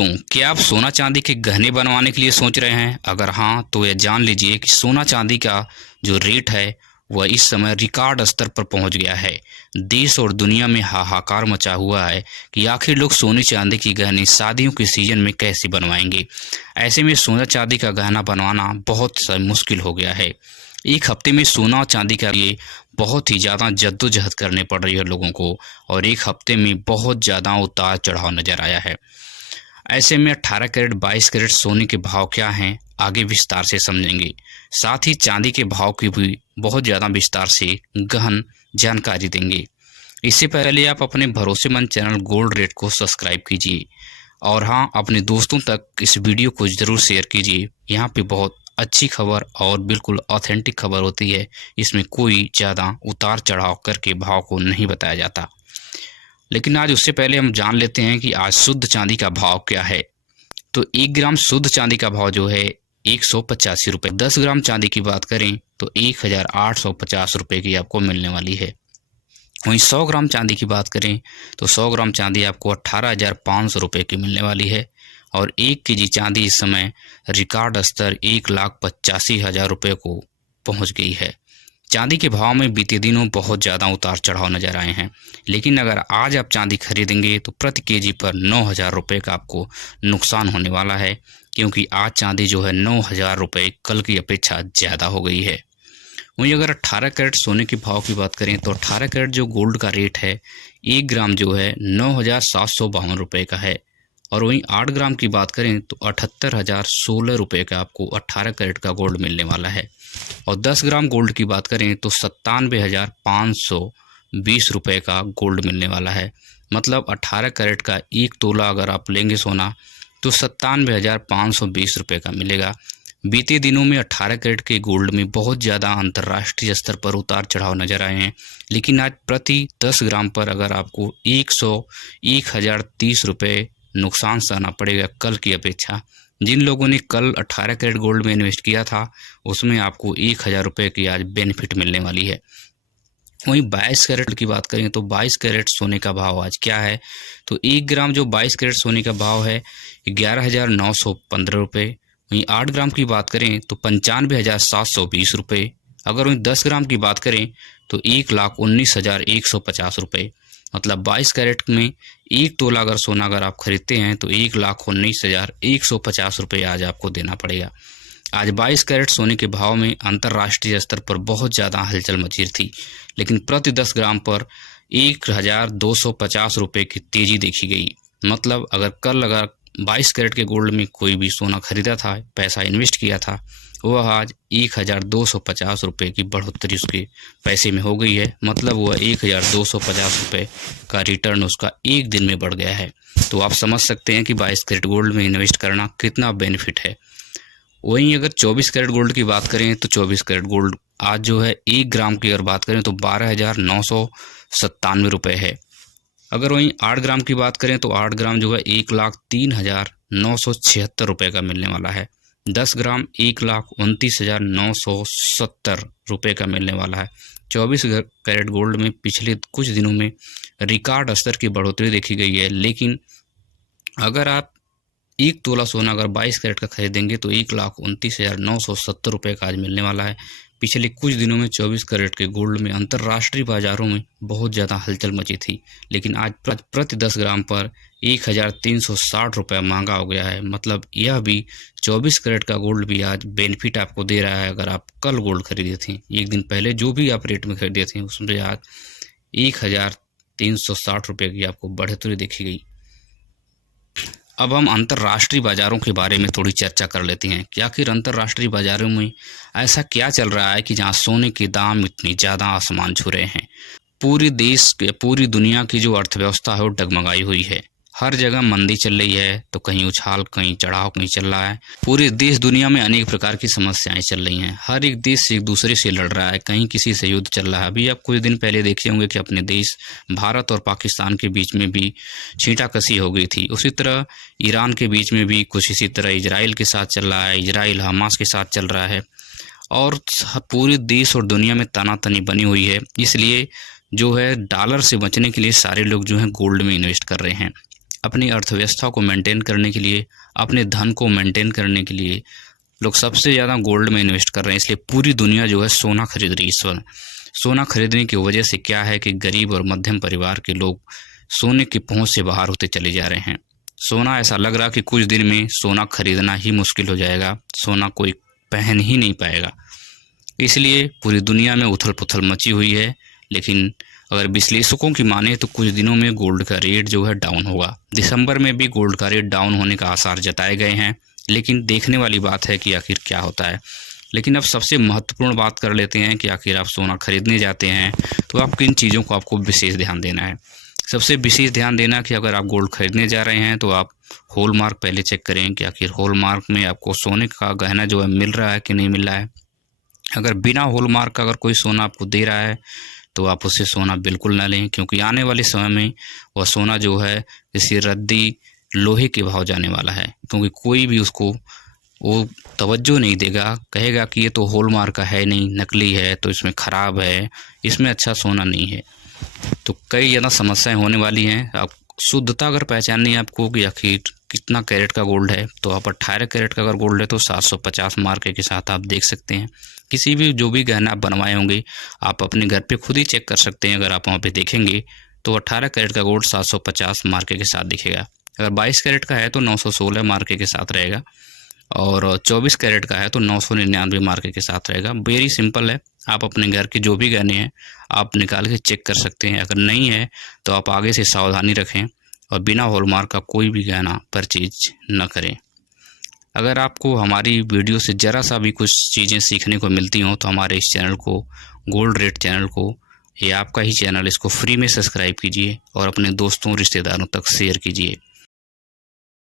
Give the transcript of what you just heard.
दोस्तों, क्या आप सोना चांदी के गहने बनवाने के लिए सोच रहे हैं? अगर हाँ, तो यह जान लीजिए कि सोना चांदी का जो रेट है वह इस समय रिकॉर्ड स्तर पर पहुंच गया है। देश और दुनिया में हाहाकार मचा हुआ है कि आखिर लोग सोने चांदी की गहने शादियों के सीजन में कैसे बनवाएंगे। ऐसे में सोना चांदी का गहना बनवाना बहुत मुश्किल हो गया है। एक हफ्ते में सोना और चांदी के लिए बहुत ही ज़्यादा जद्दोजहद करने पड़ रही है लोगों को, और एक हफ्ते में बहुत ज़्यादा उतार चढ़ाव नजर आया है। ऐसे में 18 कैरेट 22 कैरेट सोने के भाव क्या हैं, आगे विस्तार से समझेंगे। साथ ही चांदी के भाव की भी बहुत ज़्यादा विस्तार से गहन जानकारी देंगे। इससे पहले आप अपने भरोसेमंद चैनल गोल्ड रेट को सब्सक्राइब कीजिए, और हाँ, अपने दोस्तों तक इस वीडियो को ज़रूर शेयर कीजिए। यहाँ पे बहुत अच्छी खबर और बिल्कुल ऑथेंटिक खबर होती है। इसमें कोई ज़्यादा उतार चढ़ाव करके भाव को नहीं बताया जाता। लेकिन आज उससे पहले हम जान लेते हैं कि आज शुद्ध चांदी का भाव क्या है। तो 1 ग्राम शुद्ध चांदी का भाव जो है 185 रुपये। 10 ग्राम चांदी की बात करें तो 1850 रुपये की आपको मिलने वाली है। वहीं 100 ग्राम चांदी की बात करें तो 100 ग्राम चांदी आपको 18,500 रुपये की मिलने वाली है। और 1 केजी चांदी इस समय रिकॉर्ड स्तर 1,85,000 रुपये को पहुंच गई है। चांदी के भाव में बीते दिनों बहुत ज़्यादा उतार चढ़ाव नजर आए हैं, लेकिन अगर आज आप चांदी खरीदेंगे तो प्रति केजी पर 9,000 रुपये का आपको नुकसान होने वाला है, क्योंकि आज चांदी जो है 9,000 रुपये कल की अपेक्षा ज़्यादा हो गई है। वहीं अगर 18 कैरेट सोने के भाव की बात करें तो 18 कैरेट जो गोल्ड का रेट है 1 ग्राम जो है 9,752 रुपये का है। और वहीं 8 ग्राम की बात करें तो 78,016 रुपये का आपको 18 कैरेट का गोल्ड मिलने वाला है। और 10 ग्राम गोल्ड की बात करें तो 97,520 रुपये का गोल्ड मिलने वाला है। मतलब 18 कैरेट का 1 तोला अगर आप लेंगे सोना तो 97,520 रुपये का मिलेगा। बीते दिनों में 18 कैरेट के गोल्ड में बहुत ज़्यादा अंतर्राष्ट्रीय स्तर पर उतार चढ़ाव नजर आए हैं, लेकिन आज प्रति 10 ग्राम पर अगर आपको 1,030 रुपये नुकसान सहना पड़ेगा कल की अपेक्षा। जिन लोगों ने कल 18 कैरेट गोल्ड में इन्वेस्ट किया था उसमें आपको 1,000 रुपये की आज बेनिफिट मिलने वाली है। वहीं 22 कैरेट की बात करें तो 22 कैरेट सोने का भाव आज क्या है, तो 1 ग्राम जो 22 कैरेट सोने का भाव है 11,915 रुपये। वहीं 8 ग्राम की बात करें तो 95,720 रुपये। अगर वहीं 10 ग्राम की बात करें तो 1,19,150 रुपये। मतलब 22 कैरेट में 1 तोला अगर सोना अगर आप खरीदते हैं तो 1,19,150 रुपये आज आपको देना पड़ेगा। आज 22 कैरेट सोने के भाव में अंतर्राष्ट्रीय स्तर पर बहुत ज़्यादा हलचल मची थी, लेकिन प्रति 10 ग्राम पर 1,250 रुपये की तेज़ी देखी गई। मतलब अगर 22 कैरेट के गोल्ड में कोई भी सोना खरीदा था, पैसा इन्वेस्ट किया था, वह आज 1,250 रुपये की बढ़ोतरी उसके पैसे में हो गई है। मतलब वह 1,250 रुपये का रिटर्न उसका एक दिन में बढ़ गया है। तो आप समझ सकते हैं कि 22 कैरेट गोल्ड में इन्वेस्ट करना कितना बेनिफिट है। वहीं अगर 24 कैरेट गोल्ड की बात करें तो 24 कैरेट गोल्ड आज जो है 1 ग्राम की अगर बात करें तो 12,997 रुपये है। अगर वहीं 8 ग्राम की बात करें तो 8 ग्राम जो है 1,03,976 रुपये का मिलने वाला है। 10 ग्राम 1,29,970 रुपये का मिलने वाला है। 24 कैरेट गोल्ड में पिछले कुछ दिनों में रिकॉर्ड स्तर की बढ़ोतरी देखी गई है, लेकिन अगर आप 1 तोला सोना अगर 22 कैरेट का खरीदेंगे तो 1,29,970 रुपये का आज मिलने वाला है। पिछले कुछ दिनों में 24 कैरेट के गोल्ड में अंतर्राष्ट्रीय बाजारों में बहुत ज़्यादा हलचल मची थी, लेकिन आज प्रति 10 ग्राम पर 1,360 रुपये महंगा हो गया है। मतलब यह भी 24 कैरेट का गोल्ड भी आज बेनिफिट आपको दे रहा है। अगर आप कल गोल्ड खरीदे थे, एक दिन पहले जो भी आप रेट में खरीदे थे, उसमें आज 1,360 रुपये की आपको बढ़ोतरी देखी गई। अब हम अंतर्राष्ट्रीय बाज़ारों के बारे में थोड़ी चर्चा कर लेते हैं कि आखिर अंतर्राष्ट्रीय बाज़ारों में ऐसा क्या चल रहा है कि जहां सोने के दाम इतनी ज़्यादा आसमान छू रहे हैं। पूरी दुनिया की जो अर्थव्यवस्था है वो डगमगाई हुई है। हर जगह मंदी चल रही है, तो कहीं उछाल कहीं चढ़ाव कहीं चल रहा है। पूरे देश दुनिया में अनेक प्रकार की समस्याएं चल रही हैं। हर एक देश एक दूसरे से लड़ रहा है, कहीं किसी से युद्ध चल रहा है। अभी आप कुछ दिन पहले देखे होंगे कि अपने देश भारत और पाकिस्तान के बीच में भी छींटाकशी हो गई थी। उसी तरह ईरान के बीच में भी कुछ इसी तरह इजराइल के साथ चल रहा है, इजराइल हमास के साथ चल रहा है, और पूरे देश और दुनिया में तनातनी बनी हुई है। इसलिए जो है डॉलर से बचने के लिए सारे लोग जो हैं गोल्ड में इन्वेस्ट कर रहे हैं। अपनी अर्थव्यवस्था को मेंटेन करने के लिए, अपने धन को मेंटेन करने के लिए लोग सबसे ज़्यादा गोल्ड में इन्वेस्ट कर रहे हैं। इसलिए पूरी दुनिया जो है सोना खरीद रही है इस वक्त। सोना खरीदने की वजह से क्या है कि गरीब और मध्यम परिवार के लोग सोने की पहुंच से बाहर होते चले जा रहे हैं। सोना ऐसा लग रहा कि कुछ दिन में सोना खरीदना ही मुश्किल हो जाएगा, सोना कोई पहन ही नहीं पाएगा। इसलिए पूरी दुनिया में उथल पुथल मची हुई है। लेकिन अगर विश्लेषकों की माने तो कुछ दिनों में गोल्ड का रेट जो है डाउन होगा। दिसंबर में भी गोल्ड का रेट डाउन होने का आसार जताए गए हैं, लेकिन देखने वाली बात है कि आखिर क्या होता है। लेकिन अब सबसे महत्वपूर्ण बात कर लेते हैं कि आखिर आप सोना खरीदने जाते हैं तो आप किन चीज़ों को आपको विशेष ध्यान देना है। सबसे विशेष ध्यान देना कि अगर आप गोल्ड खरीदने जा रहे हैं तो आप हॉलमार्क पहले चेक करें कि आखिर हॉलमार्क में आपको सोने का गहना जो है मिल रहा है कि नहीं मिल रहा है। अगर बिना हॉलमार्क का अगर कोई सोना आपको दे रहा है तो आप उससे सोना बिल्कुल ना लें, क्योंकि आने वाले समय में वह सोना जो है किसी रद्दी लोहे के भाव जाने वाला है। क्योंकि कोई भी उसको वो तवज्जो नहीं देगा, कहेगा कि ये तो हॉलमार्क का है नहीं, नकली है, तो इसमें ख़राब है, इसमें अच्छा सोना नहीं है। तो कई ज़्यादा समस्याएं होने वाली हैं। आप शुद्धता अगर पहचाननी है आपको कि आखिर कितना कैरेट का गोल्ड है, तो आप 18 कैरेट का अगर गोल्ड है तो 750 मार्के के साथ आप देख सकते हैं। किसी भी जो भी गहना आप बनवाए होंगे आप अपने घर पे खुद ही चेक कर सकते हैं। अगर आप वहाँ पे देखेंगे तो 18 कैरेट का गोल्ड 750 मार्के के साथ दिखेगा। अगर 22 कैरेट का है तो 916 मार्के के साथ रहेगा, और 24 कैरेट का है तो 999 मार्के के साथ रहेगा। वेरी सिंपल है, आप अपने घर के जो भी गहने हैं आप निकाल के चेक कर सकते हैं। अगर नहीं है तो आप आगे से सावधानी रखें और बिना हॉलमार्क का कोई भी गहना परचेज न करें। अगर आपको हमारी वीडियो से ज़रा सा भी कुछ चीज़ें सीखने को मिलती हों तो हमारे इस चैनल को, गोल्ड रेट चैनल को, ये आपका ही चैनल, इसको फ्री में सब्सक्राइब कीजिए और अपने दोस्तों रिश्तेदारों तक शेयर कीजिए।